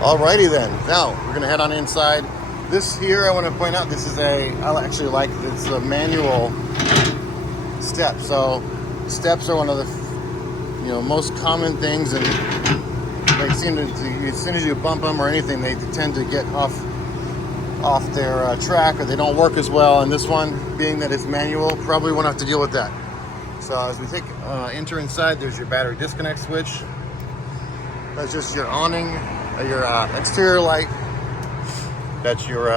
Alrighty then, now we're gonna head on inside. This here, I want to point out, this is I actually like, it's a manual step. So steps are one of the most common things, and they seem to, as soon as you bump them or anything, they tend to get off their track, or they don't work as well. And this one, being that it's manual, probably won't have to deal with that. So as we enter inside, there's your battery disconnect switch. That's just your awning, your exterior light. That's your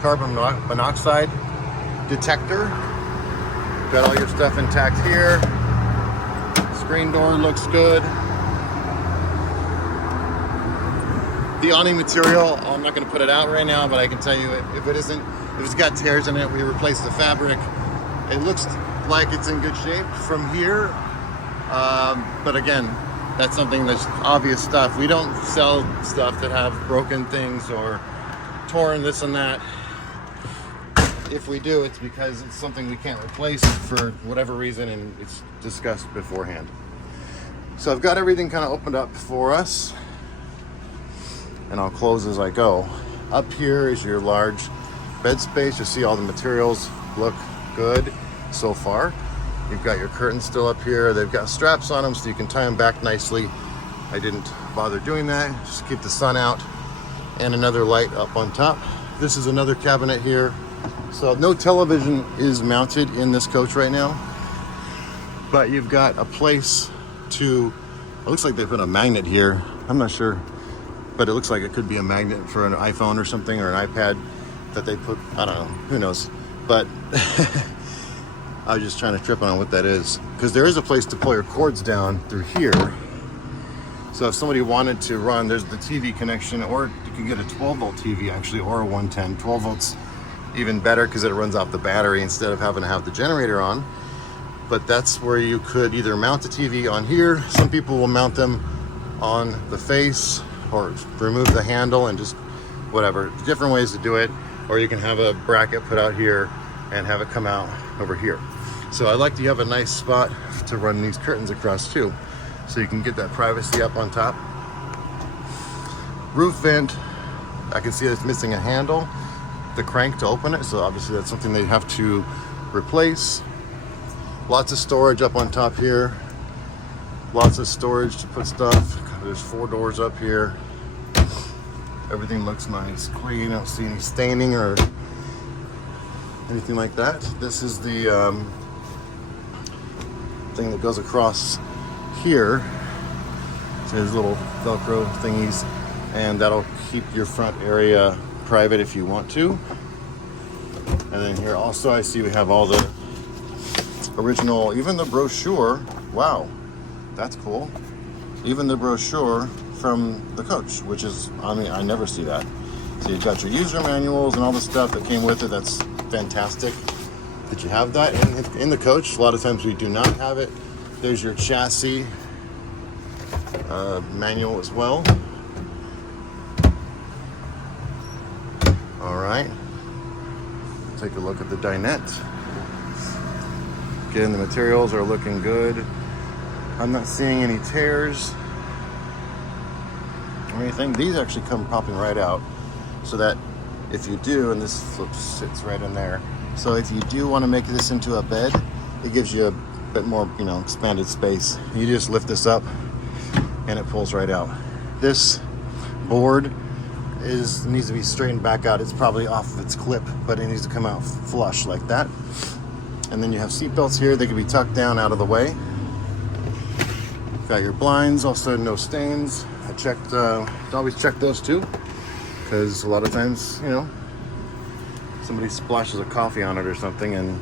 carbon monoxide detector. Got all your stuff intact here. Screen door looks good. The awning material, I'm not going to put it out right now, but I can tell you if it's got tears in it, we replaced the fabric. It looks like it's in good shape from here, but again, that's something that's obvious stuff. We don't sell stuff that have broken things or torn this and that. If we do, it's because it's something we can't replace for whatever reason, and it's discussed beforehand. So I've got everything kind of opened up for us, and I'll close as I go. Up here is your large bed space. You see all the materials look good so far. You've got your curtains still up here. They've got straps on them so you can tie them back nicely. I didn't bother doing that. Just keep the sun out. And another light up on top. This is another cabinet here. So no television is mounted in this coach right now, but you've got a place to, it looks like they put a magnet here. I'm not sure, but it looks like it could be a magnet for an iPhone or something, or an iPad that they put, I don't know, who knows. But I was just trying to trip on what that is, because there is a place to pull your cords down through here. So if somebody wanted to run, there's the TV connection, or you can get a 12-volt TV actually, or a 110. 12 volts even better because it runs off the battery instead of having to have the generator on. But that's where you could either mount the TV on here. Some people will mount them on the face, or remove the handle and just whatever. Different ways to do it. Or you can have a bracket put out here and have it come out over here. So I like to have a nice spot to run these curtains across too, so you can get that privacy up on top. Roof vent, I can see it's missing a handle, the crank to open it, so obviously that's something they have to replace. Lots of storage up on top here. Lots of storage to put stuff. There's 4 doors up here. Everything looks nice, clean. I don't see any staining or anything like that. This is the thing that goes across here. There's little Velcro thingies, and that'll keep your front area private if you want to. And then here also I see we have all the original, even the brochure. Wow, that's cool. Even the brochure from the coach, which is, I mean, I never see that. So you've got your user manuals and all the stuff that came with it. That's fantastic that you have that in the coach. A lot of times we do not have it. There's your chassis manual as well. All right, take a look at the dinette. Again, the materials are looking good. I'm not seeing any tears or anything. These actually come popping right out, so that if you do, and this sits right in there, so if you do want to make this into a bed, it gives you a bit more, expanded space. You just lift this up and it pulls right out. This board needs to be straightened back out. It's probably off of its clip, but it needs to come out flush like that. And then you have seat belts here. They can be tucked down out of the way. Got your blinds, also no stains. I checked, always check those too, because a lot of times, somebody splashes a coffee on it or something, and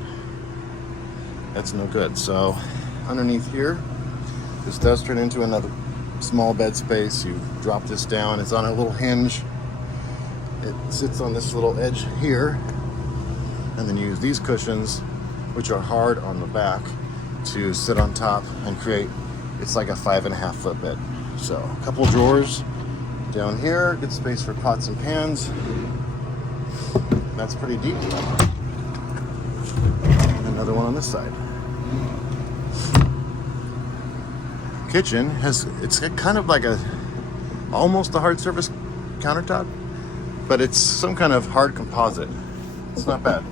that's no good. So underneath here, this does turn into another small bed space. You drop this down. It's on a little hinge. It sits on this little edge here, and then you use these cushions, which are hard on the back, to sit on top and create, it's like a 5.5 foot bed. So a couple drawers down here, good space for pots and pans. That's pretty deep. Another one on this side. Kitchen it's kind of like almost a hard surface countertop, but it's some kind of hard composite. It's not bad.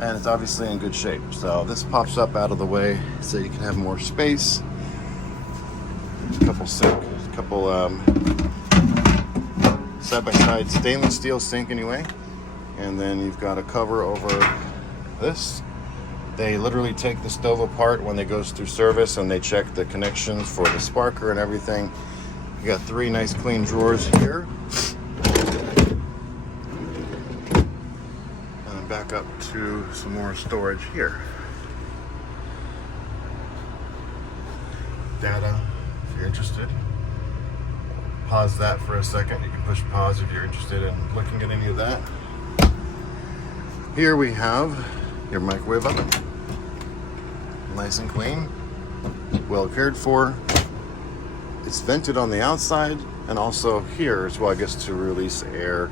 And it's obviously in good shape. So this pops up out of the way so you can have more space. Couple side-by-side stainless steel sink anyway. And then you've got a cover over this. They literally take the stove apart when it goes through service, and they check the connections for the sparker and everything. You got 3 nice clean drawers here. And then back up to some more storage here. Data, if you're interested. Pause that for a second. You can push pause if you're interested in looking at any of that. Here we have your microwave oven. Nice and clean, well cared for. It's vented on the outside, and also here as well, I guess, to release air,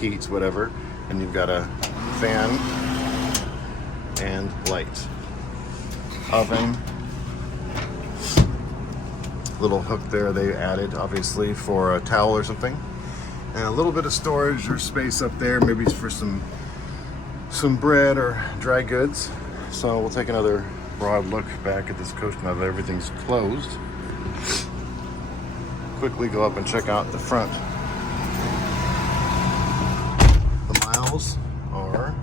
heat, whatever. And you've got a fan and light. Oven. Little hook there they added, obviously, for a towel or something. And a little bit of storage or space up there, maybe for some bread or dry goods. So we'll take another broad look back at this coach now that everything's closed. Quickly go up and check out the front. The miles are,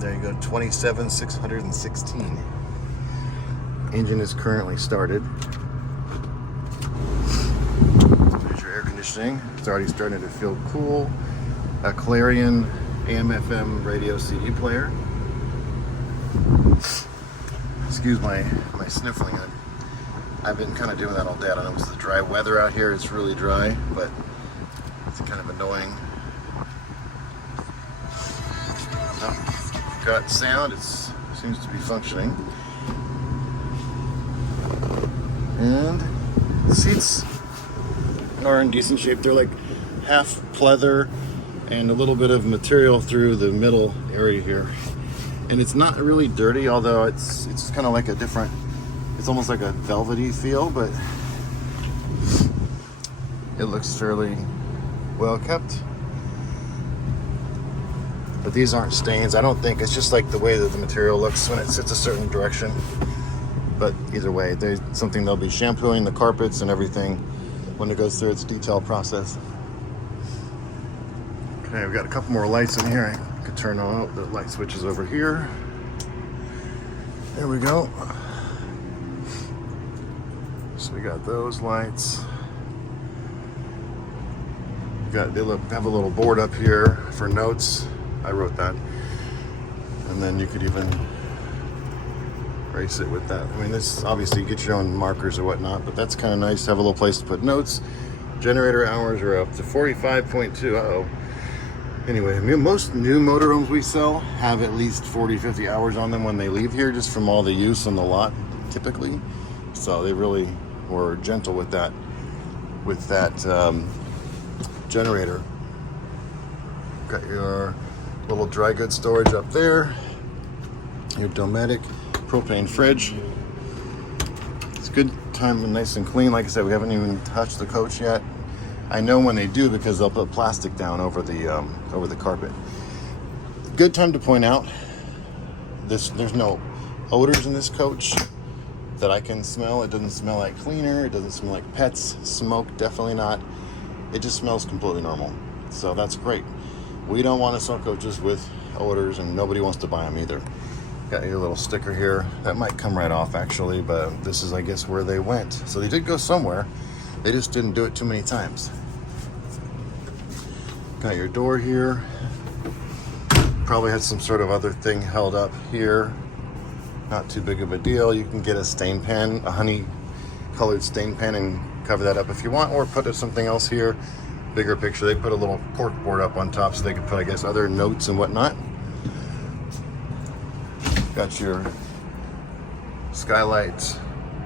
there you go, 27,616. Engine is currently started. There's your air conditioning. It's already starting to feel cool. A Clarion AM/FM radio CD player. Excuse my sniffling. I've been kind of doing that all day. I don't know if it's the dry weather out here. It's really dry, but it's kind of annoying. Oh, got sound. It seems to be functioning. And the seats are in decent shape. They're like half pleather and a little bit of material through the middle area here. And it's not really dirty, although it's kind of like a different, it's almost like a velvety feel, but it looks fairly well kept. But these aren't stains, I don't think. It's just like the way that the material looks when it sits a certain direction. But either way, there's something they'll be shampooing the carpets and everything when it goes through its detail process. Okay, we've got a couple more lights in here. I could turn on the light switches over here. There we go. So we got those lights. They have a little board up here for notes. I wrote that. And then you could even erase it with that. I mean, this obviously you get your own markers or whatnot, but that's kind of nice to have a little place to put notes. Generator hours are up to 45.2. Uh-oh. Anyway, most new motorhomes we sell have at least 40-50 hours on them when they leave here, just from all the use on the lot, typically. So they really were gentle with that generator. Got your little dry goods storage up there. Your Dometic propane fridge. It's good time and nice and clean. Like I said, we haven't even touched the coach yet. I know when they do because they'll put plastic down over the carpet. Good time to point out there's no odors in this coach that I can smell. It doesn't smell like cleaner. It doesn't smell like pets. Smoke, definitely not. It just smells completely normal. So that's great. We don't want to sell coaches with odors, and nobody wants to buy them either. Got your little sticker here. That might come right off actually, but this is, I guess, where they went. So they did go somewhere. They just didn't do it too many times. Got your door here. Probably had some sort of other thing held up here. Not too big of a deal. You can get a stain pen, a honey colored stain pen, and cover that up if you want, or put something else here. Bigger picture, they put a little cork board up on top so they could put, I guess, other notes and whatnot. Got your skylights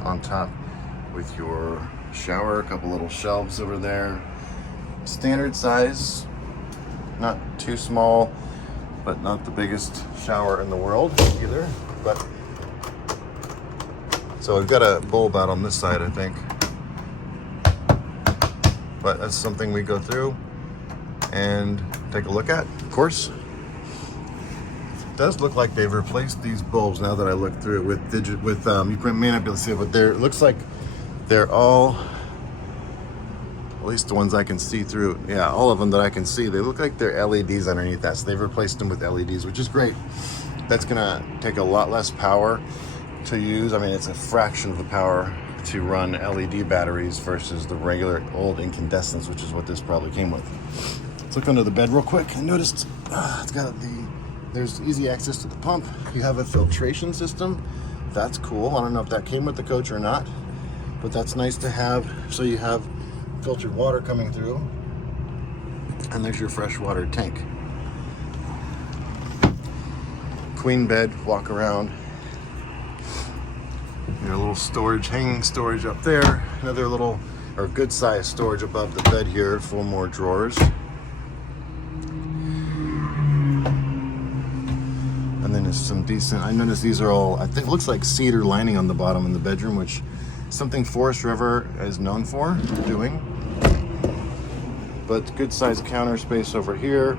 on top with your shower, a couple little shelves over there. Standard size, not too small, but not the biggest shower in the world either. But so we've got a bulb out on this side, I think. but that's something we go through and take a look at. Of course, it does look like they've replaced these bulbs now that I look through it with you may not be able to see it, but it looks like they're all, at least the ones I can see through, yeah, all of them that I can see, they look like they're LEDs underneath that. So they've replaced them with LEDs, which is great. That's gonna take a lot less power to use. I mean, it's a fraction of the power to run LED batteries versus the regular old incandescents, which is what this probably came with. Let's look under the bed real quick. I noticed it's got there's easy access to the pump. You have a filtration system. That's cool. I don't know if that came with the coach or not, but that's nice to have. So you have filtered water coming through, and there's your freshwater tank. Queen bed, walk around. Your little storage, hanging storage up there. Another little, or good sized storage above the bed here, 4 more drawers. And then there's some decent, I noticed these are all, I think it looks like cedar lining on the bottom in the bedroom, which is something Forest River is known for doing. But good sized counter space over here.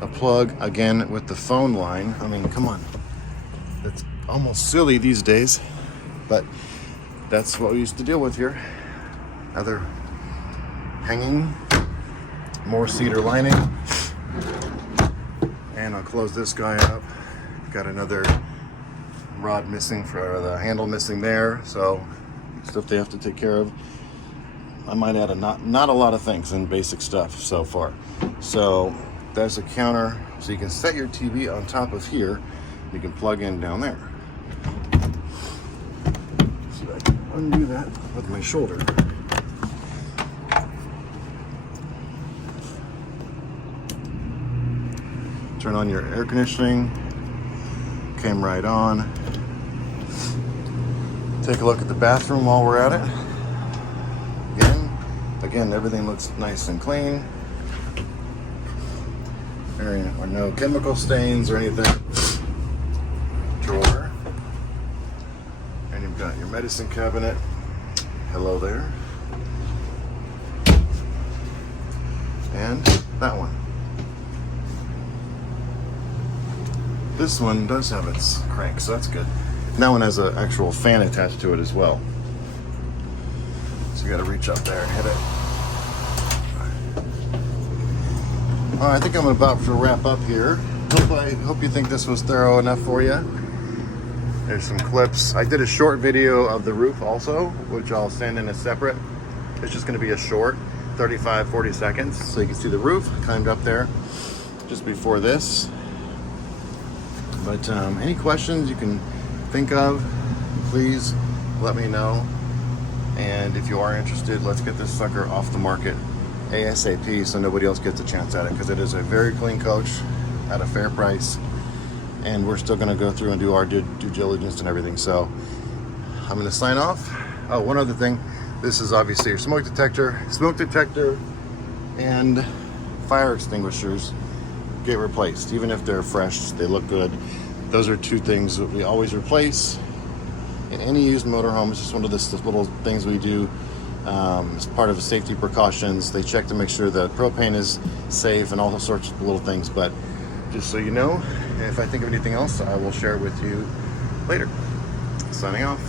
A plug, again, with the phone line. I mean, come on. It's almost silly these days, but that's what we used to deal with here. Other hanging, more cedar lining. And I'll close this guy up. Got another rod missing for the handle missing there, so stuff they have to take care of. I might add not a lot of things in basic stuff so far. So there's a counter, so you can set your TV on top of here. You can plug in down there. So I can undo that with my shoulder. Turn on your air conditioning. Came right on. Take a look at the bathroom while we're at it. Again, everything looks nice and clean. There are no chemical stains or anything. Drawer. And you've got your medicine cabinet. Hello there. And that one. This one does have its crank, so that's good. And that one has an actual fan attached to it as well. So you gotta reach up there and hit it. All right, I think I'm about to wrap up here. I hope you think this was thorough enough for you. There's some clips. I did a short video of the roof also, which I'll send in a separate. It's just gonna be a short, 35, 40 seconds. So you can see the roof, climbed up there just before this. But any questions you can think of, please let me know. And if you are interested, let's get this sucker off the market ASAP so nobody else gets a chance at it, because it is a very clean coach at a fair price, and we're still going to go through and do our due diligence and everything. So I'm going to sign off. Oh, one other thing. This is obviously your smoke detector and fire extinguishers get replaced. Even if they're fresh, they look good. Those are 2 things that we always replace in any used motorhome. It's just one of the little things we do as part of the safety precautions. They check to make sure that propane is safe and all those sorts of little things. But just so you know, if I think of anything else, I will share it with you later. Signing off.